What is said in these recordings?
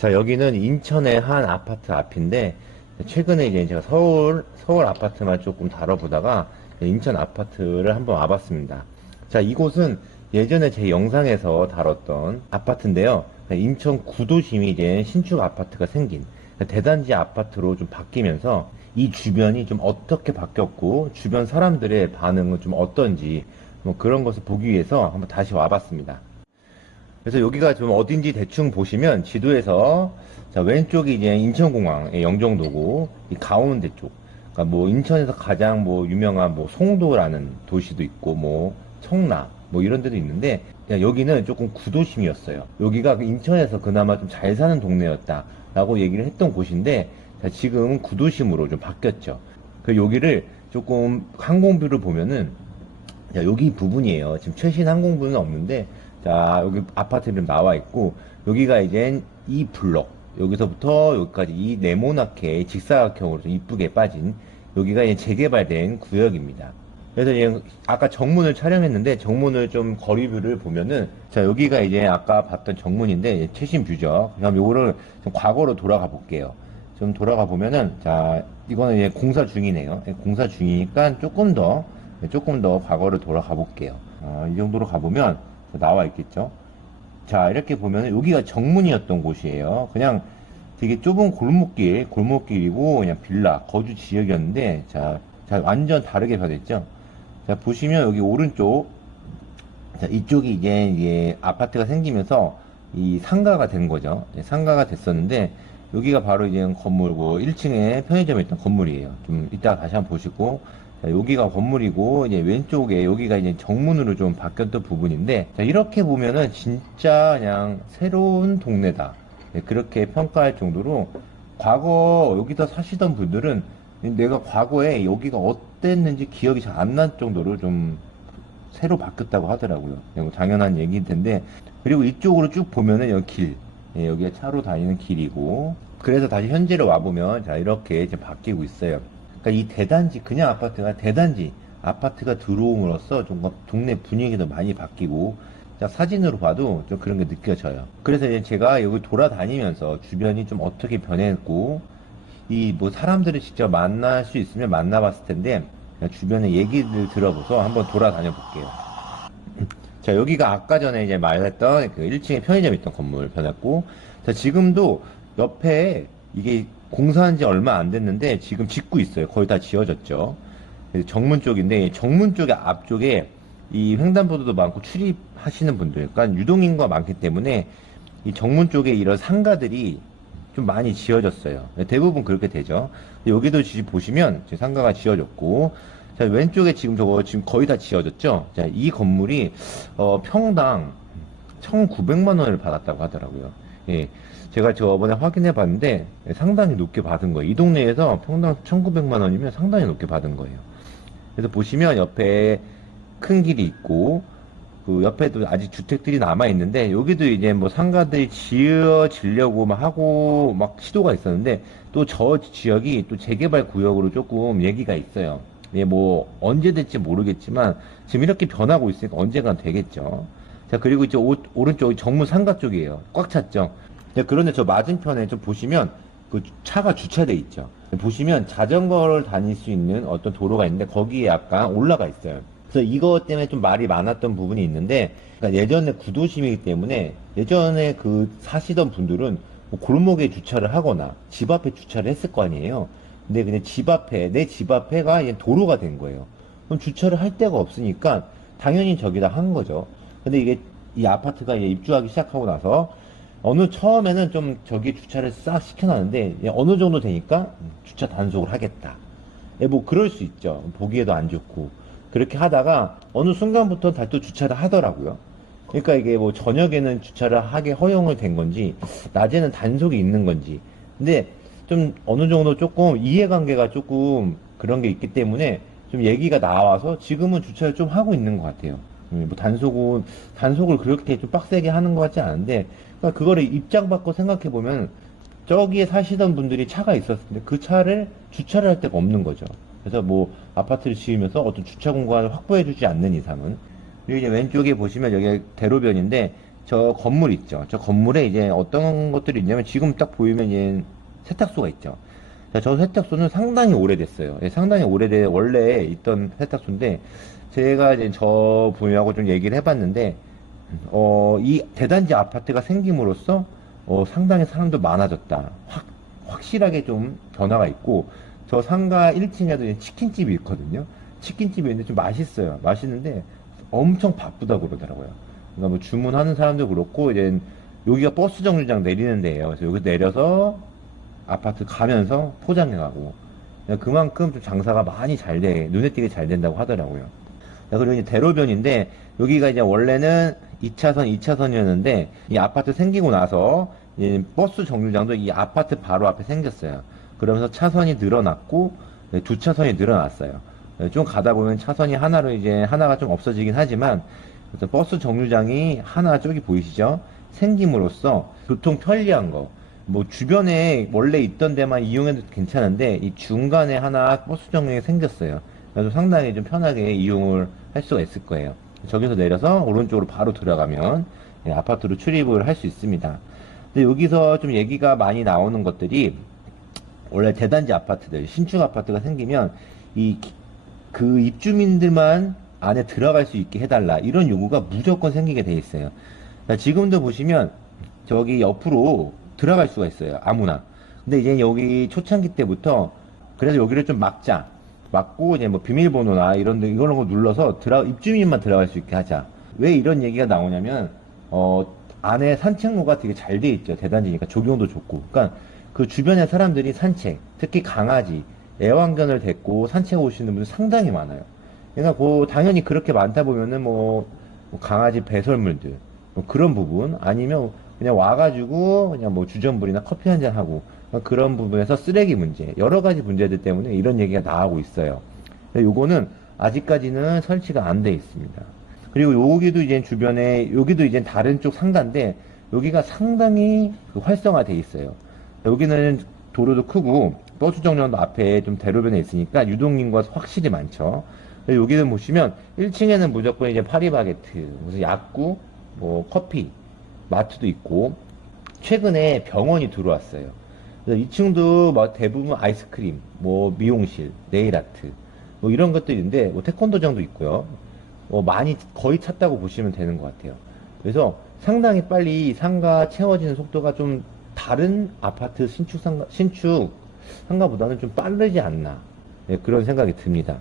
자, 여기는 인천의 한 아파트 앞인데, 최근에 이제 제가 서울 아파트만 조금 다뤄보다가, 인천 아파트를 한번 와봤습니다. 자, 이곳은 예전에 제 영상에서 다뤘던 아파트인데요. 인천 구도심이 이제 신축 아파트가 생긴 대단지 아파트로 좀 바뀌면서 이 주변이 좀 어떻게 바뀌었고, 주변 사람들의 반응은 좀 어떤지, 뭐 그런 것을 보기 위해서 한번 다시 와봤습니다. 그래서 여기가 좀 어딘지 대충 보시면 지도에서 자, 왼쪽이 이제 인천공항의 영종도고 이 가운데 쪽. 그러니까 뭐 인천에서 가장 뭐 유명한 뭐 송도라는 도시도 있고 뭐 청라 뭐 이런 데도 있는데 여기는 조금 구도심이었어요. 여기가 인천에서 그나마 좀 잘 사는 동네였다라고 얘기를 했던 곳인데 자, 지금 구도심으로 좀 바뀌었죠. 그 여기를 조금 항공뷰를 보면은 자, 여기 부분이에요. 지금 최신 항공부는 없는데, 자, 여기 아파트 이름 나와 있고, 여기가 이제 이 블럭, 여기서부터 여기까지 이 네모나게 직사각형으로 좀 이쁘게 빠진, 여기가 이제 재개발된 구역입니다. 그래서 이제 아까 정문을 촬영했는데, 정문을 좀 거리뷰를 보면은, 자, 여기가 이제 아까 봤던 정문인데, 최신 뷰죠. 그럼 요거를 좀 과거로 돌아가 볼게요. 좀 돌아가 보면은, 자, 이거는 이제 공사 중이네요. 공사 중이니까 조금 더 과거를 돌아가 볼게요. 이 정도로 가보면 나와 있겠죠. 자, 이렇게 보면 여기가 정문이었던 곳이에요. 그냥 되게 좁은 골목길이고 그냥 빌라, 거주 지역이었는데 자, 완전 다르게 변했죠. 자, 보시면 여기 오른쪽, 자, 이쪽이 이제 아파트가 생기면서 이 상가가 된 거죠. 상가가 됐었는데 여기가 바로 이제 건물 뭐 1층에 편의점이 있던 건물이에요. 좀 이따가 다시 한번 보시고 자, 여기가 건물이고 이제 왼쪽에 여기가 이제 정문으로 좀 바뀌었던 부분인데 자, 이렇게 보면은 진짜 그냥 새로운 동네다. 네, 그렇게 평가할 정도로 과거 여기서 사시던 분들은 내가 과거에 여기가 어땠는지 기억이 잘 안 날 정도로 좀 새로 바뀌었다고 하더라고요. 네, 뭐 당연한 얘기일 텐데 그리고 이쪽으로 쭉 보면은 여기 길, 예, 여기가 차로 다니는 길이고 그래서 다시 현재로 와보면 자 이렇게 이제 바뀌고 있어요. 그러니까 이 대단지 그냥 아파트가 대단지 아파트가 들어옴으로써 좀 동네 분위기도 많이 바뀌고 자, 사진으로 봐도 좀 그런 게 느껴져요. 그래서 이제 제가 여기 돌아다니면서 주변이 좀 어떻게 변했고 이 뭐 사람들을 직접 만날 수 있으면 만나봤을 텐데 주변의 얘기를 들어보서 한번 돌아다녀 볼게요. 자, 여기가 아까 전에 이제 말했던 그 1층에 편의점 있던 건물 변했고, 자, 지금도 옆에 이게 공사한 지 얼마 안 됐는데 지금 짓고 있어요. 거의 다 지어졌죠. 그래서 정문 쪽인데, 정문 쪽의 앞쪽에 이 횡단보도도 많고 출입하시는 분들, 그러니까 유동인구가 많기 때문에 이 정문 쪽에 이런 상가들이 좀 많이 지어졌어요. 대부분 그렇게 되죠. 여기도 지금 보시면 상가가 지어졌고, 자, 왼쪽에 지금 저거 지금 거의 다 지어졌죠? 자, 이 건물이, 평당 1,900만 원을 받았다고 하더라고요. 예. 제가 저번에 확인해 봤는데, 상당히 높게 받은 거예요. 이 동네에서 평당 1,900만 원이면 상당히 높게 받은 거예요. 그래서 보시면 옆에 큰 길이 있고, 그 옆에도 아직 주택들이 남아 있는데 여기도 이제 뭐 상가들이 지어지려고 막 하고 막 시도가 있었는데 또 저 지역이 또 재개발 구역으로 조금 얘기가 있어요. 예, 뭐 언제 될지 모르겠지만 지금 이렇게 변하고 있으니까 언젠간 되겠죠. 자, 그리고 이제 오른쪽 정문 상가 쪽이에요. 꽉 찼죠. 네, 그런데 저 맞은편에 좀 보시면 그 차가 주차돼 있죠. 보시면 자전거를 다닐 수 있는 어떤 도로가 있는데 거기에 약간 올라가 있어요. 그래서 이것 때문에 좀 말이 많았던 부분이 있는데, 그러니까 예전에 구도심이기 때문에 예전에 그 사시던 분들은 뭐 골목에 주차를 하거나 집 앞에 주차를 했을 거 아니에요. 근데 그냥 내 집 앞에가 이제 도로가 된 거예요. 그럼 주차를 할 데가 없으니까 당연히 저기다 한 거죠. 근데 이게 이 아파트가 이제 입주하기 시작하고 나서 처음에는 좀 저기 주차를 싹 시켜놨는데 어느 정도 되니까 주차 단속을 하겠다. 예, 뭐 그럴 수 있죠. 보기에도 안 좋고. 그렇게 하다가 어느 순간부터 다시 또 주차를 하더라고요. 그러니까 이게 뭐 저녁에는 주차를 하게 허용을 된 건지 낮에는 단속이 있는 건지 근데 좀 어느 정도 조금 이해관계가 조금 그런 게 있기 때문에 좀 얘기가 나와서 지금은 주차를 좀 하고 있는 것 같아요. 뭐 단속을 그렇게 좀 빡세게 하는 것 같지 않은데 그러니까 그거를 입장 바꿔 생각해 보면 저기에 사시던 분들이 차가 있었을 텐데 그 차를 주차를 할 데가 없는 거죠. 그래서 뭐 아파트를 지으면서 어떤 주차 공간을 확보해 주지 않는 이상은 그리고 이제 왼쪽에 보시면 여기 대로변인데 저 건물 있죠. 저 건물에 이제 어떤 것들이 있냐면 지금 딱 보이면 이제 세탁소가 있죠. 자, 저 세탁소는 상당히 오래됐어요. 예, 상당히 오래된 원래 있던 세탁소인데 제가 이제 저 분하고 좀 얘기를 해봤는데 이 대단지 아파트가 생김으로써 상당히 사람도 많아졌다. 확실하게 좀 변화가 있고 저 상가 1층에도 치킨집이 있거든요. 치킨집이 있는데 좀 맛있어요. 맛있는데 엄청 바쁘다고 그러더라고요. 그러니까 뭐 주문하는 사람도 그렇고 이제 여기가 버스 정류장 내리는 데예요. 그래서 여기 내려서 아파트 가면서 포장해 가고 그만큼 좀 장사가 많이 잘 돼, 눈에 띄게 잘 된다고 하더라고요. 그리고 이제 대로변인데 여기가 이제 원래는 2차선, 2차선이었는데 이 아파트 생기고 나서 이 버스 정류장도 이 아파트 바로 앞에 생겼어요. 그러면서 차선이 늘어났고 두 차선이 늘어났어요. 좀 가다 보면 차선이 하나로 이제 하나가 좀 없어지긴 하지만 버스 정류장이 하나 저기 보이시죠? 생김으로써 교통 편리한 거. 뭐 주변에 원래 있던 데만 이용해도 괜찮은데 이 중간에 하나 버스 정류장이 생겼어요. 그래서 상당히 좀 편하게 이용을 할 수가 있을 거예요. 저기서 내려서 오른쪽으로 바로 들어가면 아파트로 출입을 할 수 있습니다. 근데 여기서 좀 얘기가 많이 나오는 것들이 원래 대단지 아파트들, 신축 아파트가 생기면 그 입주민들만 안에 들어갈 수 있게 해달라 이런 요구가 무조건 생기게 돼 있어요. 지금도 보시면 저기 옆으로 들어갈 수가 있어요. 아무나. 근데 이제 여기 초창기 때부터 그래서 여기를 좀 막고 이제 뭐 비밀번호나 이런 거 눌러서 입주민만 들어갈 수 있게 하자. 왜 이런 얘기가 나오냐면 안에 산책로가 되게 잘 돼 있죠. 대단지니까 조경도 좋고. 그러니까 그 주변의 사람들이 특히 강아지, 애완견을 데리고 산책 오시는 분들 상당히 많아요. 그러니까 당연히 그렇게 많다 보면은 뭐 강아지 배설물들 뭐 그런 부분 아니면 그냥 와가지고 그냥 뭐 주전부리나 커피 한잔 하고 그런 부분에서 쓰레기 문제 여러 가지 문제들 때문에 이런 얘기가 나오고 있어요. 요거는 아직까지는 설치가 안 돼 있습니다. 그리고 여기도 이제 주변에 여기도 이제 다른 쪽 상가인데 여기가 상당히 활성화돼 있어요. 여기는 도로도 크고 버스 정류장도 앞에 좀 대로변에 있으니까 유동인구가 확실히 많죠. 여기는 보시면 1층에는 무조건 이제 파리바게트, 무슨 약국, 뭐 커피, 마트도 있고 최근에 병원이 들어왔어요. 그래서 2층도 뭐 대부분 아이스크림, 뭐 미용실, 네일아트, 뭐 이런 것들인데 뭐 태권도장도 있고요. 많이 거의 찼다고 보시면 되는 것 같아요. 그래서 상당히 빨리 상가 채워지는 속도가 좀 다른 아파트 신축 상가보다는 좀 빠르지 않나. 네, 그런 생각이 듭니다.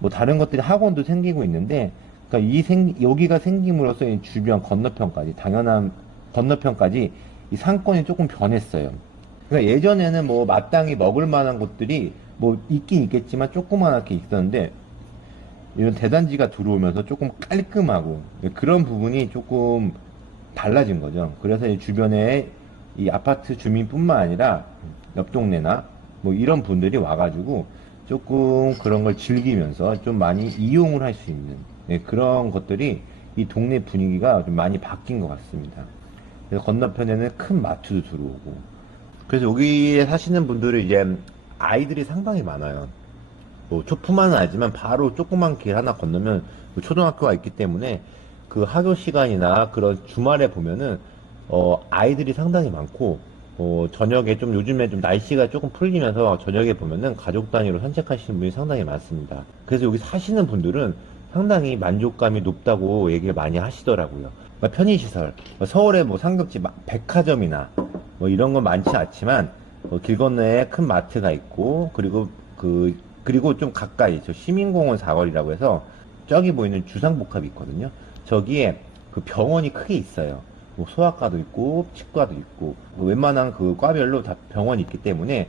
뭐 다른 것들이 학원도 생기고 있는데, 그러니까 여기가 생김으로써 이 주변 건너편까지, 당연한 건너편까지 이 상권이 조금 변했어요. 그러니까 예전에는 뭐 마땅히 먹을 만한 곳들이 뭐 있긴 있겠지만 조그만하게 있었는데, 이런 대단지가 들어오면서 조금 깔끔하고 그런 부분이 조금 달라진 거죠. 그래서 이 주변에 이 아파트 주민뿐만 아니라 옆 동네나 뭐 이런 분들이 와가지고 조금 그런 걸 즐기면서 좀 많이 이용을 할 수 있는 그런 것들이 이 동네 분위기가 좀 많이 바뀐 것 같습니다. 그래서 건너편에는 큰 마트도 들어오고 그래서 여기에 사시는 분들은 이제 아이들이 상당히 많아요. 뭐 초품화는 아니지만 바로 조그만 길 하나 건너면 초등학교가 있기 때문에 그 학교 시간이나 그런 주말에 보면은 아이들이 상당히 많고 저녁에 좀 요즘에 좀 날씨가 조금 풀리면서 저녁에 보면은 가족 단위로 산책하시는 분이 상당히 많습니다. 그래서 여기 사시는 분들은 상당히 만족감이 높다고 얘기를 많이 하시더라고요. 편의시설, 서울에 뭐 상급지 백화점이나 뭐 이런 건 많지 않지만 길 건너에 큰 마트가 있고 그리고 좀 가까이 저 시민공원 사거리라고 해서 저기 보이는 주상복합이 있거든요. 저기에 그 병원이 크게 있어요. 뭐 소아과도 있고 치과도 있고 웬만한 그 과별로 다 병원이 있기 때문에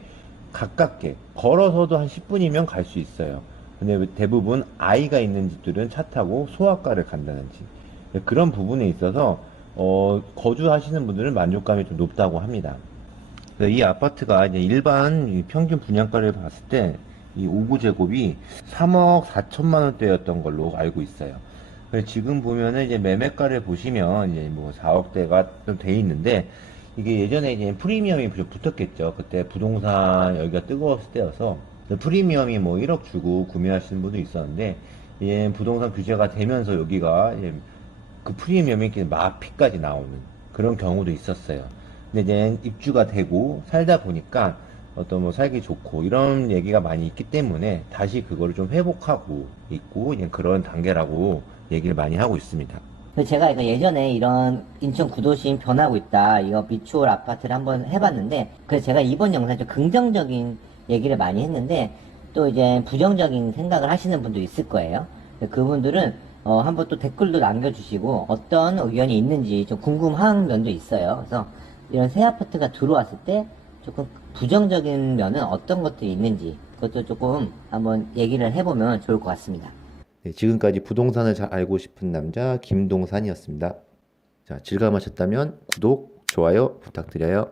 가깝게 걸어서도 한 10분이면 갈 수 있어요. 근데 대부분 아이가 있는 집들은 차 타고 소아과를 간다든지 그런 부분에 있어서 거주하시는 분들은 만족감이 좀 높다고 합니다. 이 아파트가 이제 일반 평균 분양가를 봤을 때 이 5구제곱이 3억 4천만 원대였던 걸로 알고 있어요. 지금 보면은 이제 매매가를 보시면 이제 뭐 4억대가 좀 돼 있는데 이게 예전에 이제 프리미엄이 붙었겠죠. 그때 부동산 여기가 뜨거웠을 때여서 프리미엄이 뭐 1억 주고 구매하시는 분도 있었는데 이제 부동산 규제가 되면서 여기가 이제 그 프리미엄이 마피까지 나오는 그런 경우도 있었어요. 근데 이제 입주가 되고 살다 보니까 어떤 뭐 살기 좋고 이런 얘기가 많이 있기 때문에 다시 그거를 좀 회복하고 있고 이제 그런 단계라고 얘기를 많이 하고 있습니다. 근데 제가 이거 예전에 이런 인천 구도심 변하고 있다, 이거 미추홀 아파트를 한번 해봤는데, 그래서 제가 이번 영상에 좀 긍정적인 얘기를 많이 했는데, 또 이제 부정적인 생각을 하시는 분도 있을 거예요. 그분들은 한번 또 댓글도 남겨주시고 어떤 의견이 있는지 좀 궁금한 면도 있어요. 그래서 이런 새 아파트가 들어왔을 때 조금 부정적인 면은 어떤 것들이 있는지 그것도 조금 한번 얘기를 해보면 좋을 것 같습니다. 네, 지금까지 부동산을 잘 알고 싶은 남자 김동산이었습니다. 자, 즐거움하셨다면 구독, 좋아요 부탁드려요.